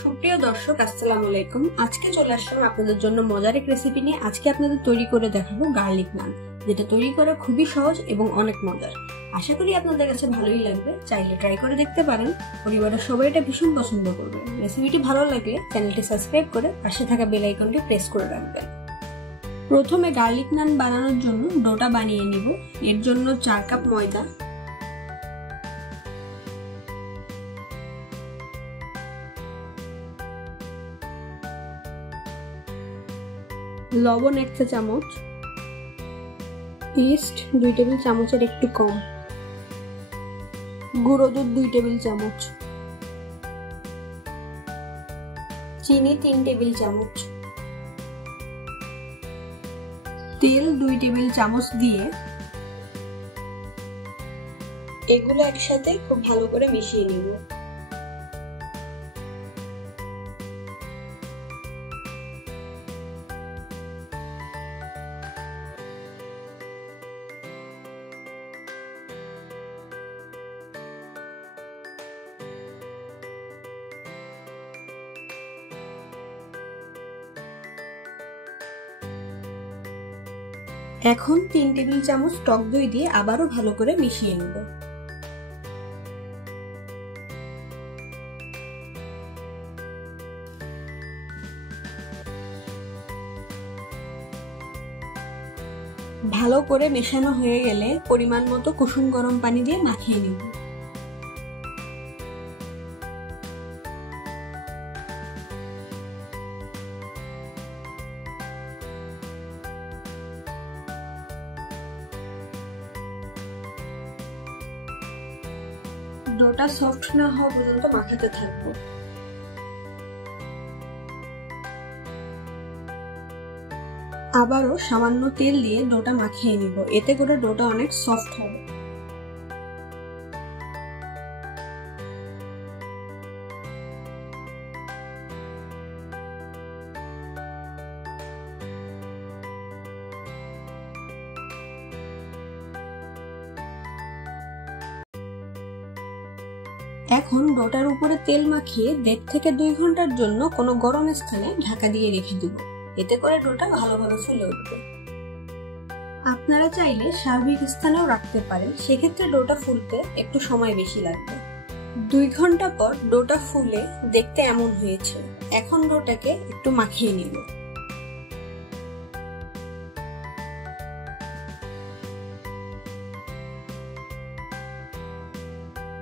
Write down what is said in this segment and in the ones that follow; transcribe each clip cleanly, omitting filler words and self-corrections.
সুপ্রিয় দর্শক, আসসালামু আলাইকুম। আজকে চলে আসলাম আপনাদের জন্য মজার এক রেসিপি নিয়ে। আজকে আপনাদের তৈরি করে দেখাবো গার্লিক নান, যেটা তৈরি করা খুবই সহজ এবং অনেক মজার। আশা করি আপনাদের কাছে ভালোই লাগবে। চাইলে ট্রাই করে দেখতে পারেন। পরিবারের সবাই এটা ভীষণ পছন্দ করবে। রেসিপিটি ভালো লাগলে চ্যানেলটি সাবস্ক্রাইব করে পাশে থাকা বেল আইকনটি প্রেস করে রাখবেন। প্রথমে গার্লিক নান বানানোর জন্য ডোটা বানিয়ে নিব। এর জন্য 4 কাপ ময়দা, লবণ 1 চা চামচ, ইস্ট 2 টেবিল চামচের একটু কম, গুঁড়ো দুধ 2 টেবিল চামচ, চিনি 3 টেবিল চামচ, তেল 2 টেবিল চামচ দিয়ে এগুলো একসাথে খুব ভালো করে মিশিয়ে নিব। এখন 3 টেবিল চামচ টক দই দিয়ে আবারও ভালো করে মিশিয়ে নেব। ভালো করে মেশানো হয়ে গেলে পরিমাণ মতো কুসুম গরম পানি দিয়ে মাখিয়ে নেব। ডোটা সফট না হওয়া পর্যন্ত মাখাতে থাকবো। আবারও সামান্য তেল দিয়ে ডোটা মাখিয়ে নিব, এতে করে ডোটা অনেক সফট হবে। এখন ডোটার উপরে তেল মাখিয়ে 1.5 থেকে 2 ঘন্টার জন্য কোনো গরম স্থানে ঢাকা দিয়ে রেখে দিব। এতে করে ডোটা ভালোভাবে ফুলে উঠবে। আপনারা চাইলে স্বাভাবিক স্থানেও রাখতে পারেন, সেক্ষেত্রে ডোটা ফুলতে একটু সময় বেশি লাগবে। 2 ঘন্টা পর ডোটা ফুলে দেখতে এমন হয়েছে। এখন ডোটাকে একটু মাখিয়ে নিব।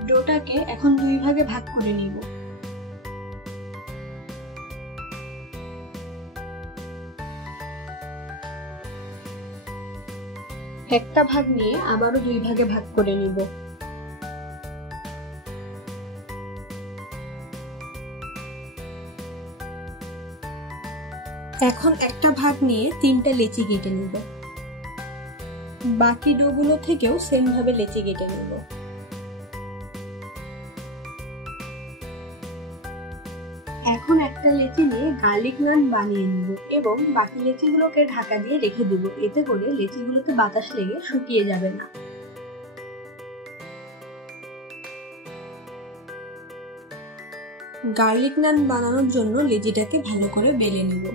ডোটাকে এখন 2 ভাগে ভাগ করে নিব। একটা ভাগ নিয়ে আবারও 2 ভাগে ভাগ করে নিব। এখন একটা ভাগ নিয়ে 3টা লেচি কেটে নিব। বাকি ডোগুলো থেকেও সেম ভাবে লেচি কেটে নিব। এখন একটা লেচি নিয়ে গার্লিক নান বানিয়ে নিব এবং বাকি লেচিগুলোকে ঢাকা দিয়ে রেখে দিব। এতে করে লেচিগুলোতে বাতাস লেগে শুকিয়ে যাবে না। গার্লিক নান বানানোর জন্য লেচিটাকে ভালো করে বেলে নিব।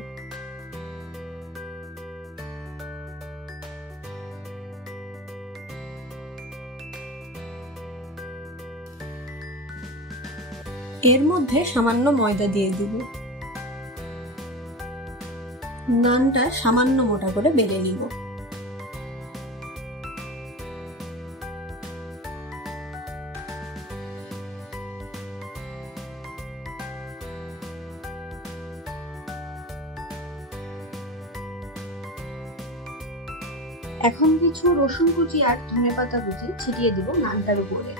এর মধ্যে সামান্য ময়দা দিয়ে দিব। নানটা সামান্য মোটা করে বেলে নিব। এখন কিছু রসুন কুচি আর ধনেপাতা কুচি ছিটিয়ে দিব নানটার উপরে।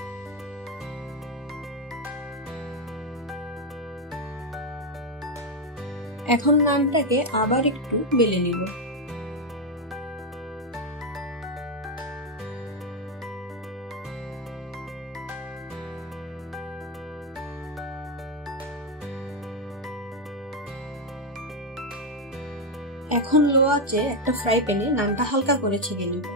এখন নানটাকে আবার একটু বেলে নিব। এখন লো আঁচে একটা ফ্রাই প্যানে নানটা হালকা করে ছেঁকে নিব।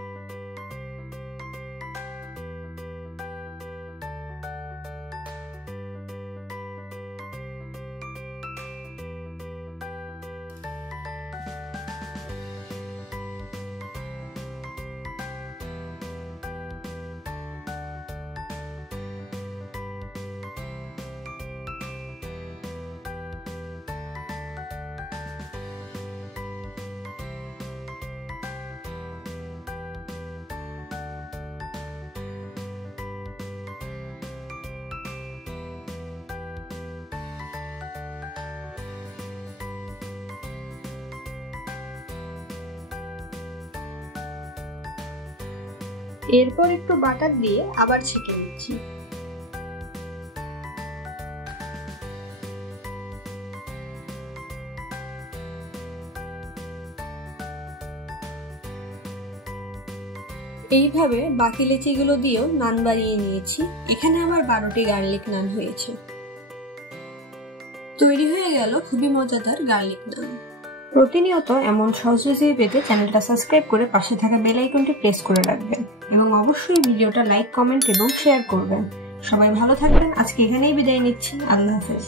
এরপর একটু বাটার দিয়ে আবার ছেঁকে নিচ্ছি। এইভাবে বাকি লেচিগুলো দিয়েও নান বানিয়ে নিয়েছি। এখানে আমার 12টি গার্লিক নান হয়েছে। তৈরি হয়ে গেল খুবই মজাদার গার্লিক নান। প্রতিনিয়ত এমন সহজ রেসিপি পেতে চ্যানেলটা সাবস্ক্রাইব করে পাশে থাকা বেল আইকনটি প্রেস করে রাখবেন এবং অবশ্যই ভিডিওটা লাইক, কমেন্ট এবং শেয়ার করবেন। সবাই ভালো থাকবেন। আজকে এখানেই বিদায় নিচ্ছি। আল্লাহ হাফেজ।